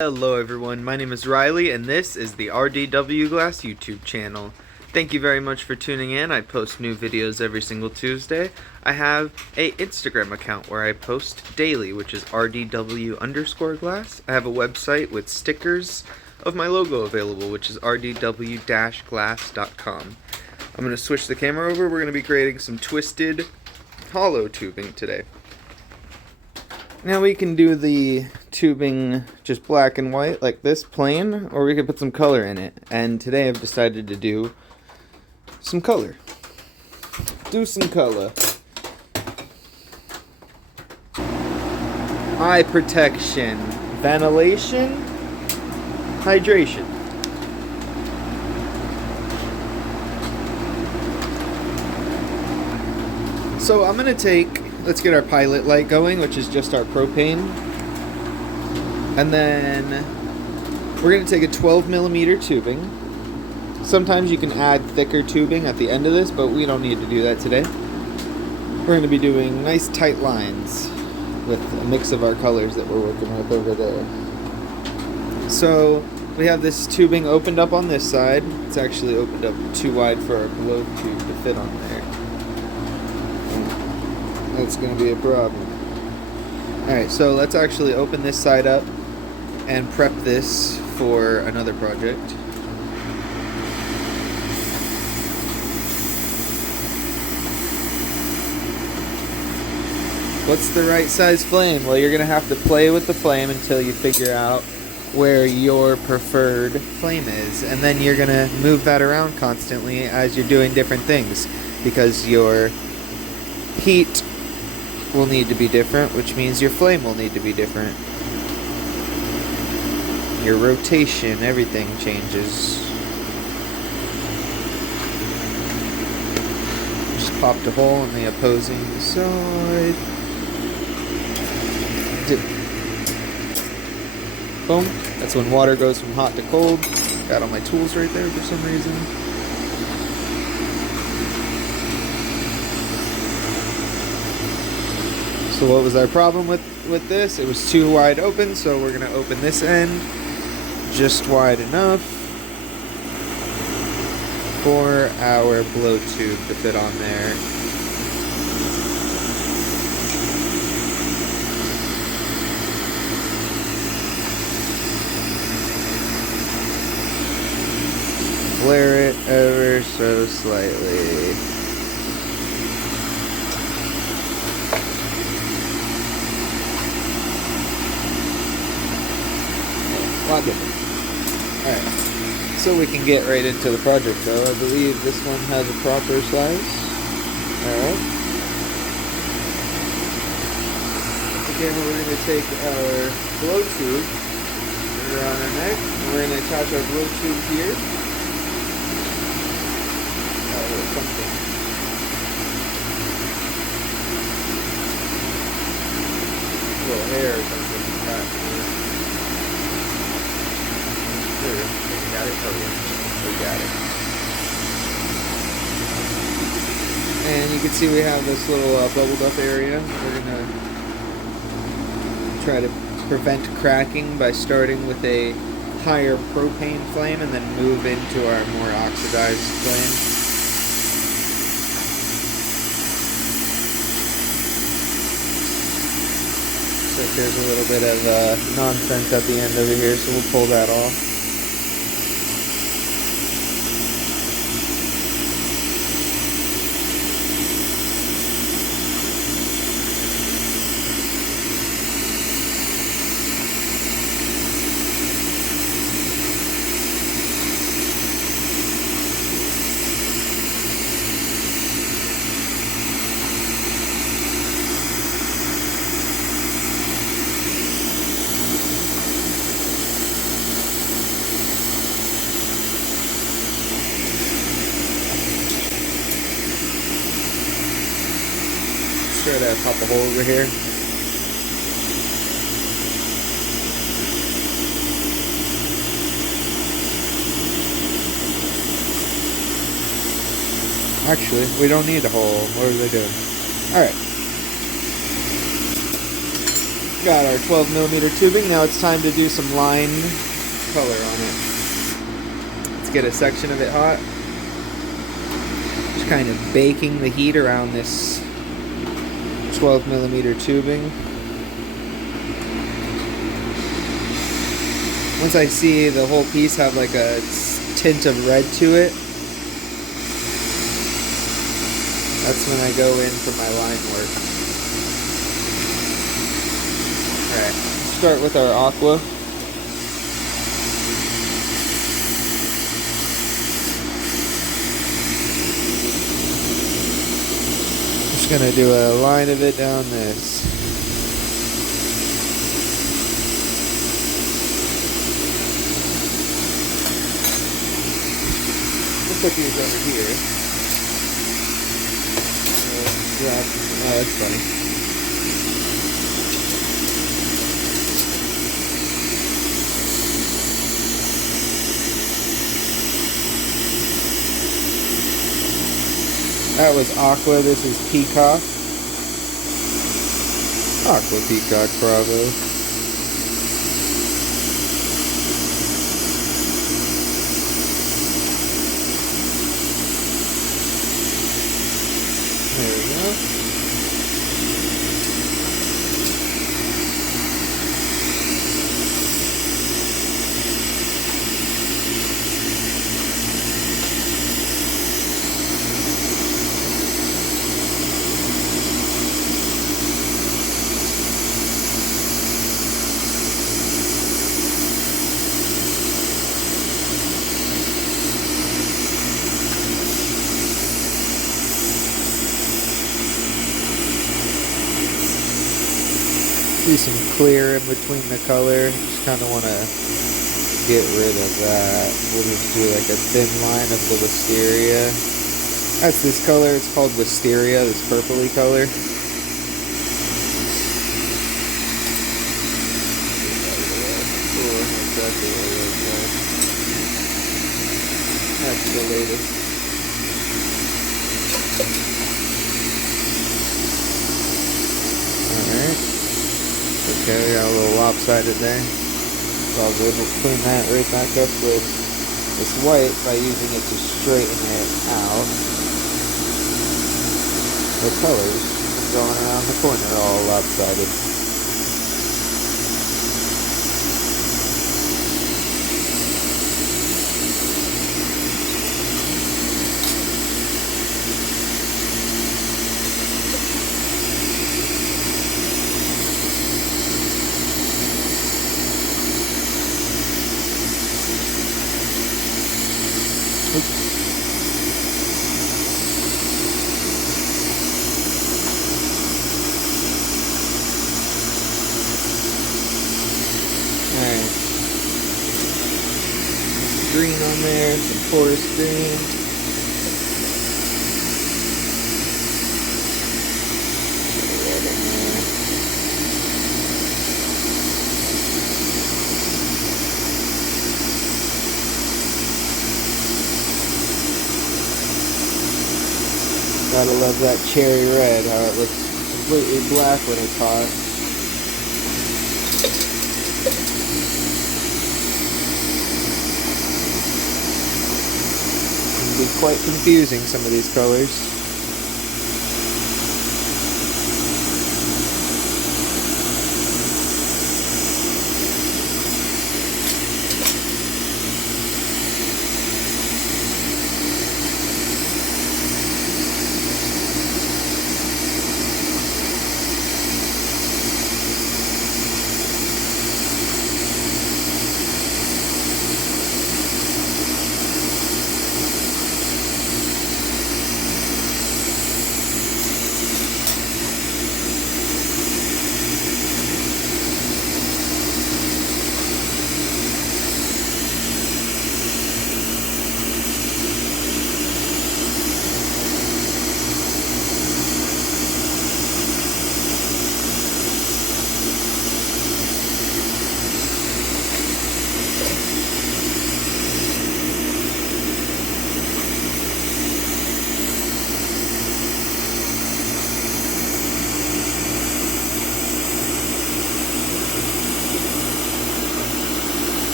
Hello everyone, my name is Riley and this is the RDW Glass YouTube channel. Thank you very much for tuning in. I post new videos every single Tuesday. I have a Instagram account where I post daily, which is RDW_glass. I have a website with stickers of my logo available, which is rdw-glass.com. I'm going to switch the camera over. We're going to be creating some twisted hollow tubing today. Now we can do the tubing just black and white like this, plain, or we could put some color in it. And today I've decided to do some color. Do some color. Eye protection, ventilation, hydration. So I'm gonna let's get our pilot light going, which is just our propane. And then we're going to take a 12mm tubing. Sometimes you can add thicker tubing at the end of this, but we don't need to do that today. We're going to be doing nice tight lines with a mix of our colors that we're working with over there. So we have this tubing opened up on this side. It's actually opened up too wide for our blow tube to fit on there. That's going to be a problem. Alright, so let's actually open this side up and prep this for another project. What's the right size flame? Well, you're going to have to play with the flame until you figure out where your preferred flame is. And then you're going to move that around constantly as you're doing different things, because your heat will need to be different, which means your flame will need to be different. Your rotation, everything changes. Just popped a hole in the opposing side. Boom. That's when water goes from hot to cold. Got all my tools right there for some reason. So what was our problem with this? It was too wide open, so we're going to open this end just wide enough for our blow tube to fit on there. Flare it ever so slightly. Alright, so we can get right into the project though. I believe this one has a proper size. Alright. Again, we're going to take our blow tube, put it around our neck, and we're going to attach our blow tube here. Something. A little hair or something attached to it. We got it. Oh, yeah. We got it. And you can see we have this little bubbled up area. We're going to try to prevent cracking by starting with a higher propane flame and then move into our more oxidized flame. Looks like there's a little bit of nonsense at the end over here, so we'll pull that off. Try to pop a hole over here. Actually, we don't need a hole. What are they doing? Alright. got our 12 millimeter tubing. Now it's time to do some line color on it. Let's get a section of it hot. Just kind of baking the heat around this 12 millimeter tubing. Once I see the whole piece have like a tint of red to it, that's when I go in for my line work. Alright, start with our aqua. Just gonna do a line of it down this. We'll put these over here. Oh, that's funny. That was Aqua, this is Peacock. Aqua, Peacock, Bravo. There we go. See some clear in between the color. Just kind of want to get rid of that. We'll just do like a thin line of the wisteria. That's this color. It's called wisteria, this purpley color. That's the latest. Alright. Okay, we got a little lopsided there. So I'll go ahead and clean that right back up with this white by using it to straighten it out. The colors going around the corner are all lopsided. Alright. Green on there, some forest green. Red in there. Gotta love that cherry red, how it looks completely black when it's hot. It can be quite confusing, some of these colors.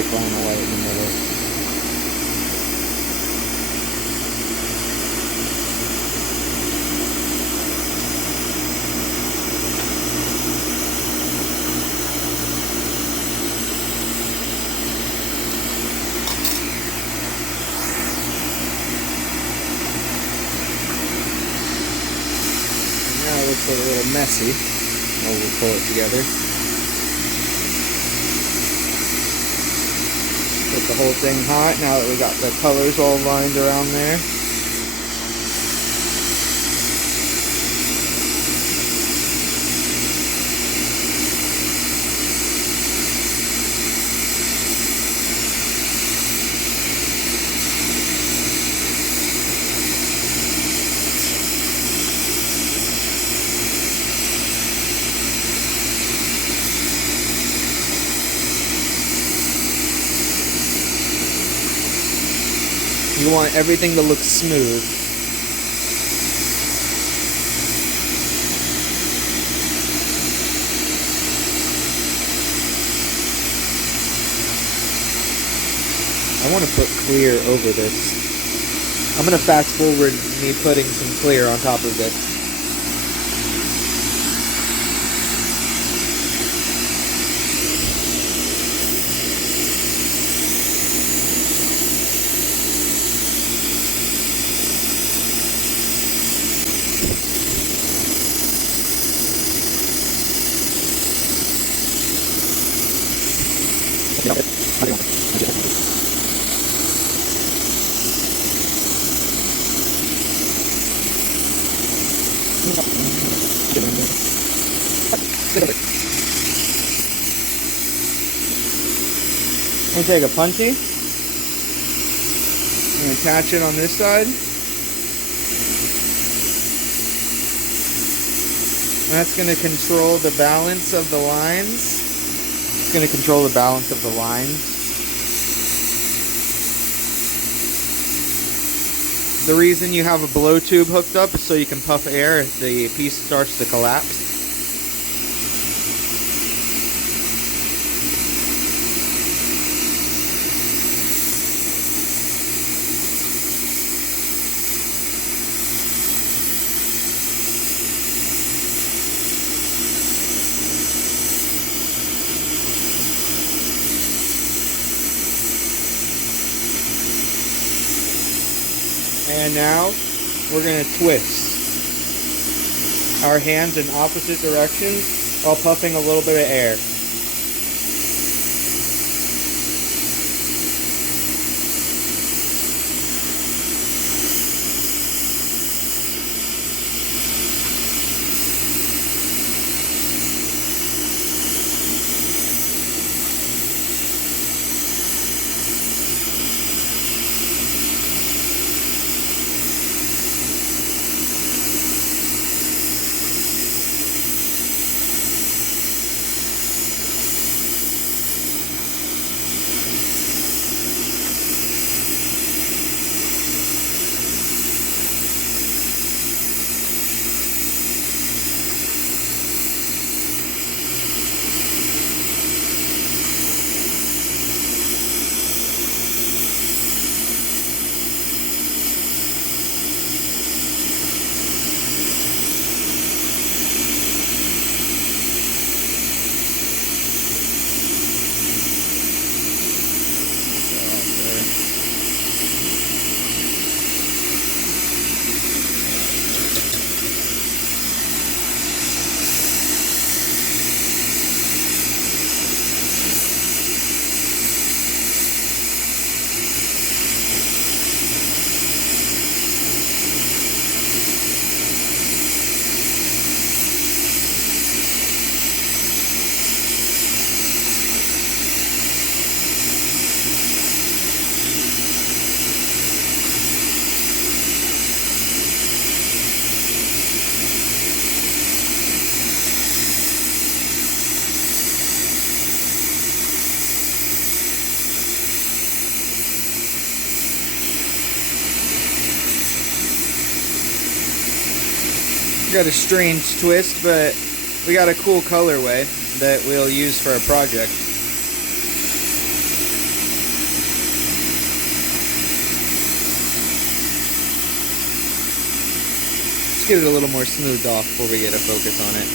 thick line of white in the middle. Now it looks a little messy. We'll pull it together. Get the whole thing hot now that we got the colors all lined around there. You want everything to look smooth. I want to put clear over this. I'm going to fast forward me putting some clear on top of this. I'm going to take a punchy and attach it on this side. That's going to control the balance of the lines. It's going to control the balance of the lines. The reason you have a blow tube hooked up is so you can puff air if the piece starts to collapse. And now we're going to twist our hands in opposite directions while puffing a little bit of air. Got a strange twist, but we got a cool colorway that we'll use for a project. get it a little more smoothed off before we get a focus on it.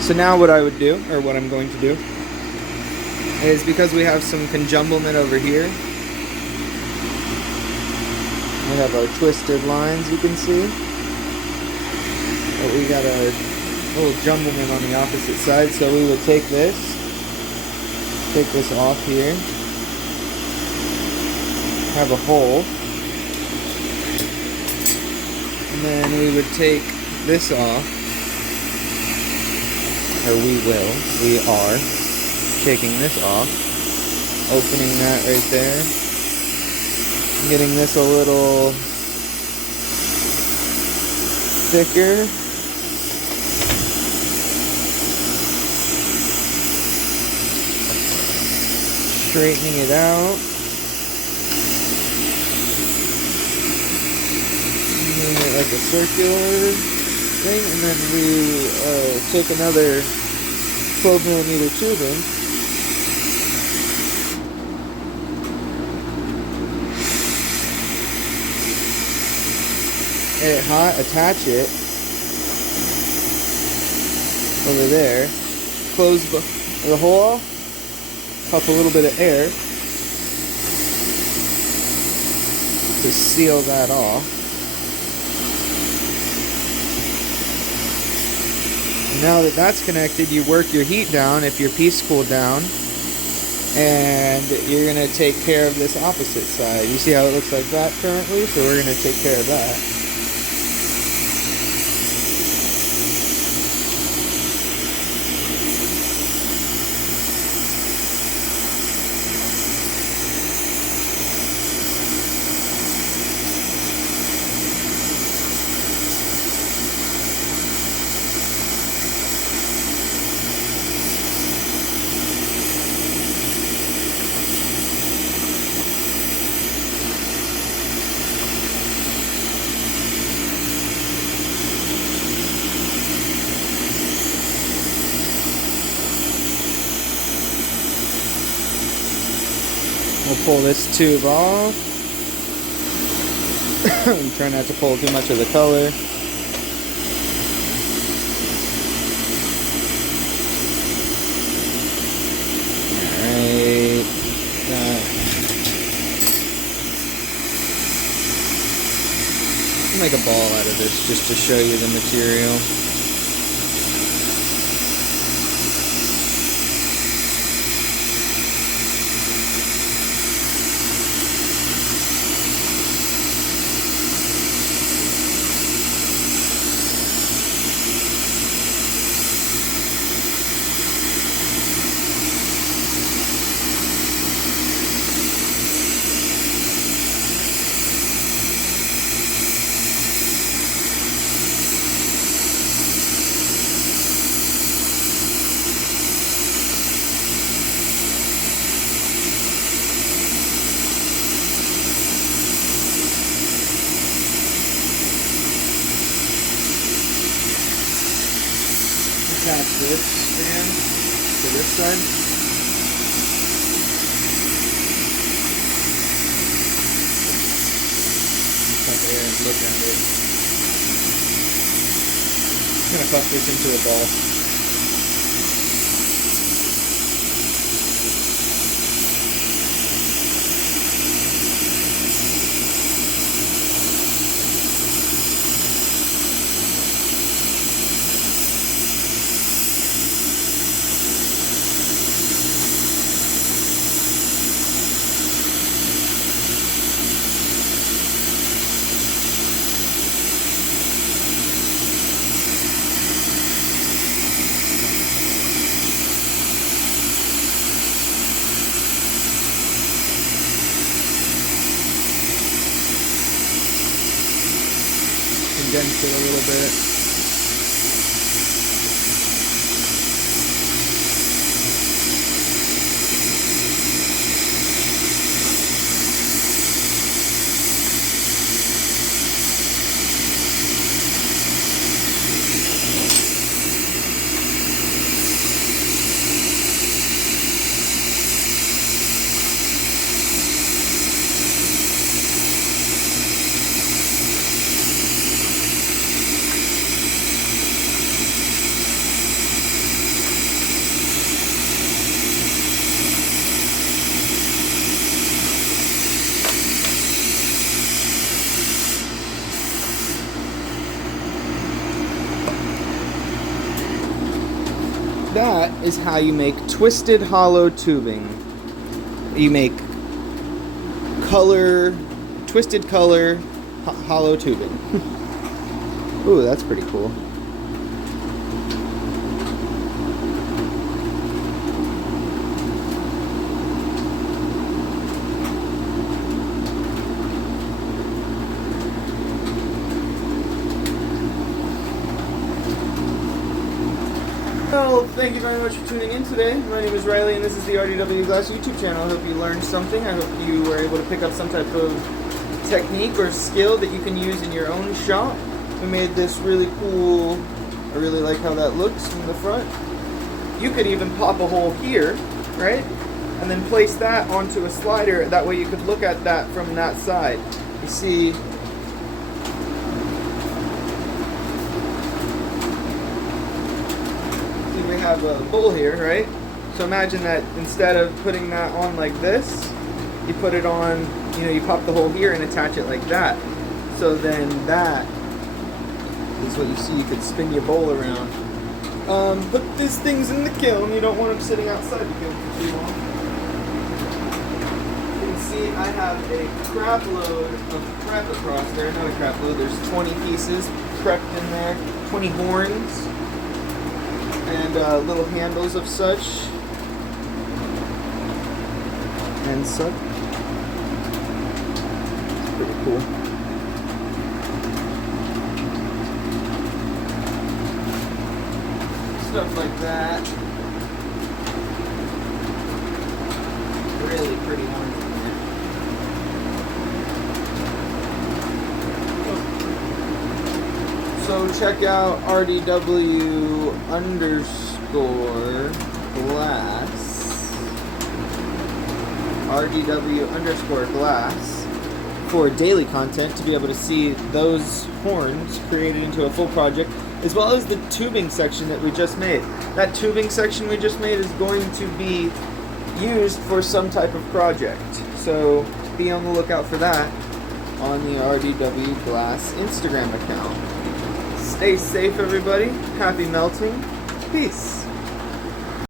So now what I would do, or what I'm going to do, is because we have some conjumblement over here, we have our twisted lines, you can see, but we got our little jumblement on the opposite side, so we would take this off here, have a hole, and then we would take this off. Or we are taking this off, opening that right there, getting this a little thicker, straightening it out, doing it like a circular thing, and then we take another 12mm tubing, get it hot, attach it over there, close the hole off, puff a little bit of air to seal that off. Now that that's connected, you work your heat down if your piece cooled down, and you're going to take care of this opposite side. You see how it looks like that currently? So we're going to take care of that. We'll pull this tube off. Try not to pull too much of the color. Alright. Make a ball out of this just to show you the material. attach this stand to this side. There and look at it. I'm gonna puff this into a ball. Condense it a little bit. That is how you make twisted hollow tubing. You make twisted color hollow tubing. Ooh, that's pretty cool. Well, thank you very much for tuning in today. My name is Riley and this is the RDW Glass YouTube channel. I hope you learned something. I hope you were able to pick up some type of technique or skill that you can use in your own shop. We made this really cool. I really like how that looks from the front. You could even pop a hole here, right? And then place that onto a slider. That way you could look at that from that side. You see, we have a bowl here, right? So imagine that instead of putting that on like this, you put it on, you pop the hole here and attach it like that. So then that is what you see. You could spin your bowl around. Put these things in the kiln. You don't want them sitting outside the kiln for too long. You can see I have a crap load of prep across there. Not a crap load, there's 20 pieces prepped in there, 20 horns. And little handles of such and such. Pretty cool. Stuff like that. Really pretty ones in there. So check out RDW_glass for daily content, to be able to see those horns created into a full project, as well as the tubing section that we just made. That tubing section we just made is going to be used for some type of project, so be on the lookout for that on the RDW Glass Instagram account. Stay safe, everybody. Happy melting. Peace.